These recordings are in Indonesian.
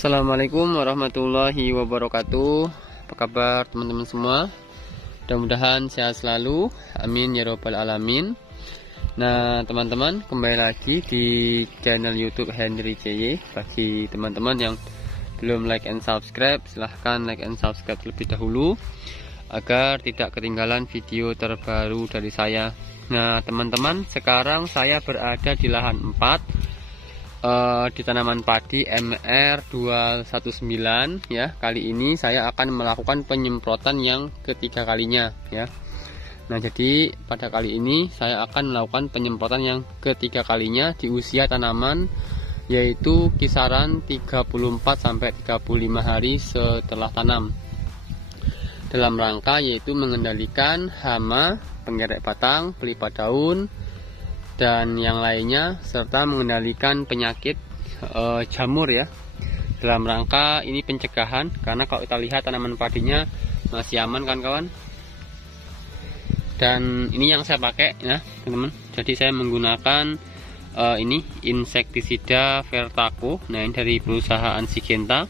Assalamualaikum warahmatullahi wabarakatuh. Apa kabar teman-teman semua? Mudah-mudahan sehat selalu. Amin ya robbal alamin. Nah teman-teman, kembali lagi di channel YouTube Henry CY. Bagi teman-teman yang belum like and subscribe, silahkan like and subscribe terlebih dahulu agar tidak ketinggalan video terbaru dari saya. Nah teman-teman, sekarang saya berada di lahan 4 di tanaman padi MR219 ya. Kali ini saya akan melakukan penyemprotan yang ketiga kalinya ya. Nah jadi pada kali ini saya akan melakukan penyemprotan yang ketiga kalinya di usia tanaman, yaitu kisaran 34 sampai 35 hari setelah tanam, dalam rangka yaitu mengendalikan hama, penggerek batang, pelipat daun, dan yang lainnya, serta mengendalikan penyakit jamur ya. Dalam rangka ini pencegahan, karena kalau kita lihat tanaman padinya masih aman kan kawan. Dan ini yang saya pakai ya teman-teman. Jadi saya menggunakan ini insektisida Vertaco. Nah ini dari perusahaan Syngenta.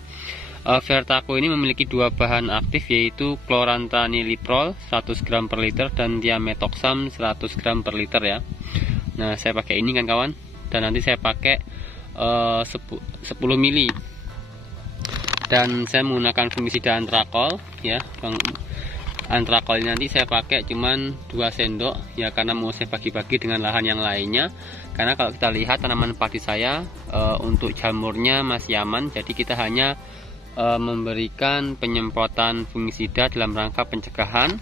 Vertaco ini memiliki dua bahan aktif, yaitu chlorantraniliprol 100 gram per liter dan diametoxam 100 gram per liter ya. Nah saya pakai ini kan kawan, dan nanti saya pakai 10 mili, dan saya menggunakan fungisida antrakol ya. Antrakol ini nanti saya pakai cuman 2 sendok ya, karena mau saya bagi-bagi dengan lahan yang lainnya. Karena kalau kita lihat tanaman padi saya untuk jamurnya masih aman, jadi kita hanya memberikan penyemprotan fungisida dalam rangka pencegahan.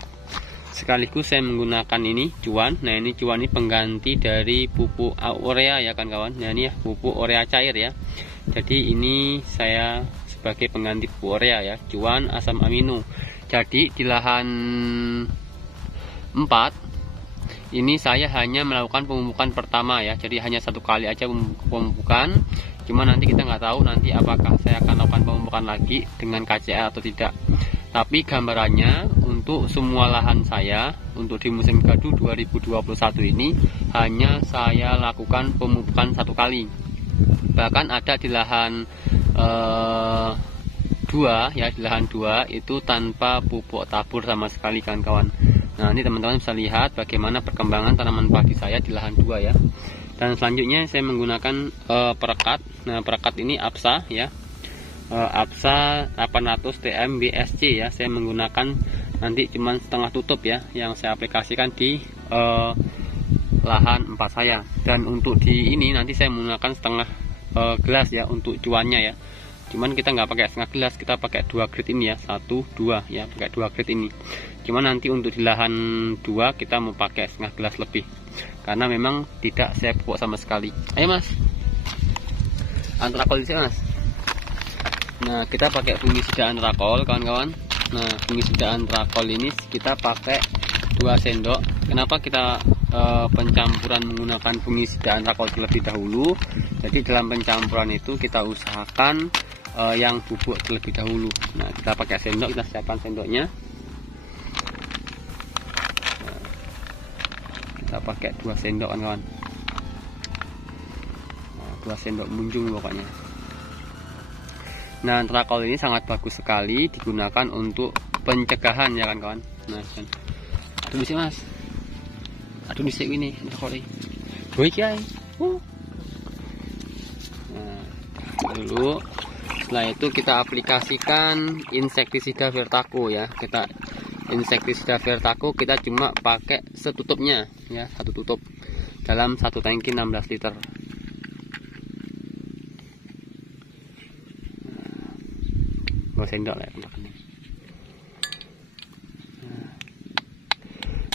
Sekaligus saya menggunakan ini cuan. Nah ini cuan ini pengganti dari pupuk urea ya kan kawan. Nah ini ya pupuk urea cair ya. Jadi ini saya sebagai pengganti pupuk urea ya, cuan asam amino. Jadi di lahan 4 ini saya hanya melakukan pemupukan pertama ya. Jadi hanya 1 kali aja pemupukan. Cuma nanti kita nggak tahu nanti apakah saya akan lakukan pemupukan lagi dengan KCA atau tidak. Tapi gambarannya untuk semua lahan saya untuk di musim gadu 2021 ini hanya saya lakukan pemupukan 1 kali. Bahkan ada di lahan 2 ya, di lahan 2 itu tanpa pupuk tabur sama sekali kan kawan. Nah ini teman-teman bisa lihat bagaimana perkembangan tanaman padi saya di lahan 2 ya. Dan selanjutnya saya menggunakan perekat. Nah perekat ini APSA ya, APSA 800 TM BSC ya. Saya menggunakan nanti cuman setengah tutup ya, yang saya aplikasikan di lahan 4 saya. Dan untuk di ini nanti saya menggunakan setengah gelas ya untuk cuannya ya. Cuman kita nggak pakai setengah gelas, kita pakai 2 grit ini ya, 1, 2 ya, pakai 2 grit ini. Cuman nanti untuk di lahan 2 kita mau pakai setengah gelas lebih, karena memang tidak saya pupuk sama sekali. Ayo mas, antrakol sini mas. Nah kita pakai fungisida antrakol kawan-kawan. Nah fungisida antrakol ini kita pakai 2 sendok. Kenapa kita pencampuran menggunakan fungisida antrakol terlebih dahulu? Jadi dalam pencampuran itu kita usahakan yang bubuk terlebih dahulu. Nah kita pakai sendok, kita siapkan sendoknya. Nah, kita pakai 2 sendok kan kawan. Nah, 2 sendok munjung pokoknya. Nah antrakol ini sangat bagus sekali digunakan untuk pencegahan ya kan kawan. Nah kan, aduh bisa mas, aduh bisa ini antrakol ini baik ya. Nah dulu, setelah itu kita aplikasikan insektisida Vertaco ya. Kita insektisida Vertaco kita cuma pakai setutupnya ya, 1 tutup dalam 1 tangki 16 liter. Sendok lah ya.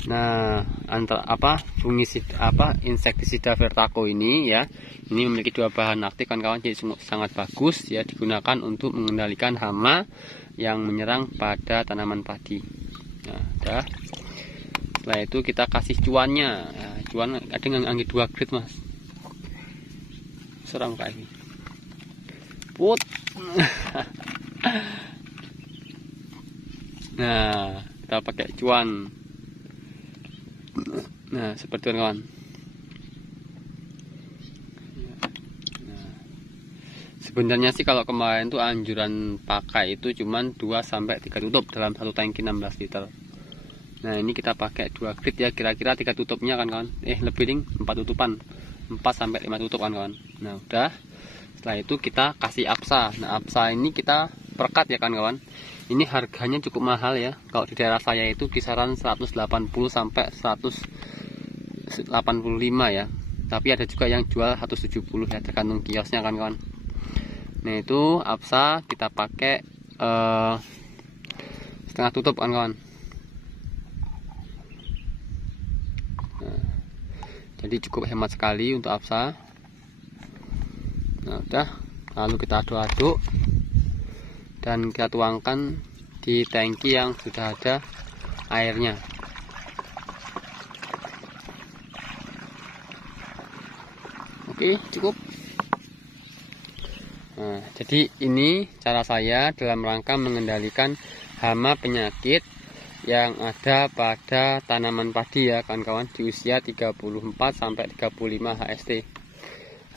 Nah fungisida insektisida Vertaco ini ya, ini memiliki 2 bahan aktif kan kawan, jadi sangat bagus ya digunakan untuk mengendalikan hama yang menyerang pada tanaman padi. Nah udah, setelah itu kita kasih cuannya ya, cuan ada yang anggi 2 grit mas, serang kayak ini put. Nah kita pakai cuan. Nah seperti itu kawan. Sebenarnya sih kalau kemarin tuh anjuran pakai itu cuman 2-3 tutup dalam satu tangki 16 liter. Nah ini kita pakai 2 grit ya, kira-kira 3 tutupnya kan kawan. Lebih ding, 4 tutupan, 4-5 tutup kan kawan. Nah udah, setelah itu kita kasih apsa. Nah apsa ini kita perekat ya kan kawan. Ini harganya cukup mahal ya. Kalau di daerah saya itu kisaran 180 sampai 185 ya. Tapi ada juga yang jual 170 ya, tergantung kiosnya kan kawan. Nah itu apsa kita pakai setengah tutup kan kawan. Nah, jadi cukup hemat sekali untuk apsa. Nah udah, lalu kita aduk-aduk dan kita tuangkan di tangki yang sudah ada airnya. Oke, cukup. Nah, jadi ini cara saya dalam rangka mengendalikan hama penyakit yang ada pada tanaman padi ya kawan-kawan, di usia 34 sampai 35 HST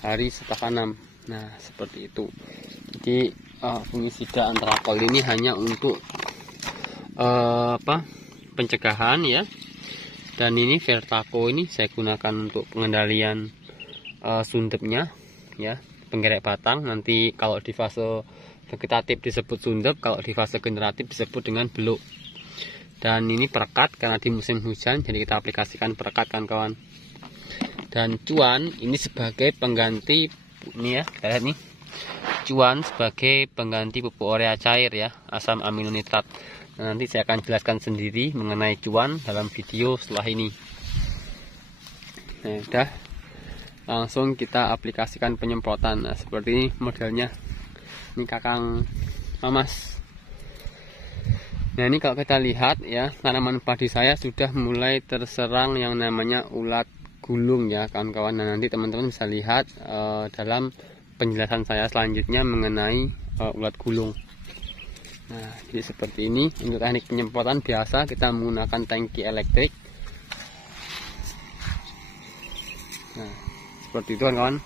hari setelah tanam. Nah, seperti itu. Jadi fungisida antrakol ini hanya untuk pencegahan ya. Dan ini Vertaco ini saya gunakan untuk pengendalian sundepnya ya, penggerek batang. Nanti kalau di fase vegetatif disebut sundep, kalau di fase generatif disebut dengan beluk. Dan ini perekat karena di musim hujan, jadi kita aplikasikan perekat kan kawan. Dan cuan ini sebagai pengganti, ini ya kita lihat nih, cuan sebagai pengganti pupuk urea cair ya, asam aminonitrat. Nah, nanti saya akan jelaskan sendiri mengenai cuan dalam video setelah ini. Nah udah, langsung kita aplikasikan penyemprotan. Nah, seperti ini modelnya. Ini kakang Mamas. Nah ini kalau kita lihat ya, tanaman padi saya sudah mulai terserang yang namanya ulat gulung ya kawan-kawan. Nah nanti teman-teman bisa lihat dalam penjelasan saya selanjutnya mengenai ulat gulung. Nah jadi seperti ini. Untuk teknik penyemprotan biasa kita menggunakan tangki elektrik. Nah seperti itu kan kawan.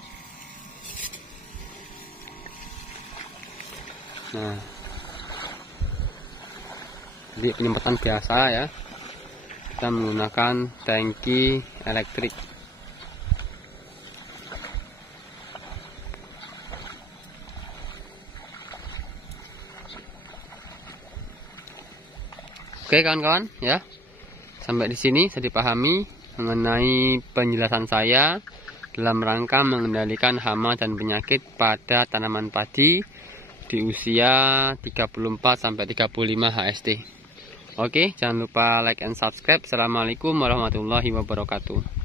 Nah jadi penyemprotan biasa ya, kita menggunakan tangki elektrik. Oke kawan-kawan ya, sampai di sini sudah dipahami mengenai penjelasan saya dalam rangka mengendalikan hama dan penyakit pada tanaman padi di usia 34 sampai 35 HST. Oke, jangan lupa like and subscribe. Assalamualaikum warahmatullahi wabarakatuh.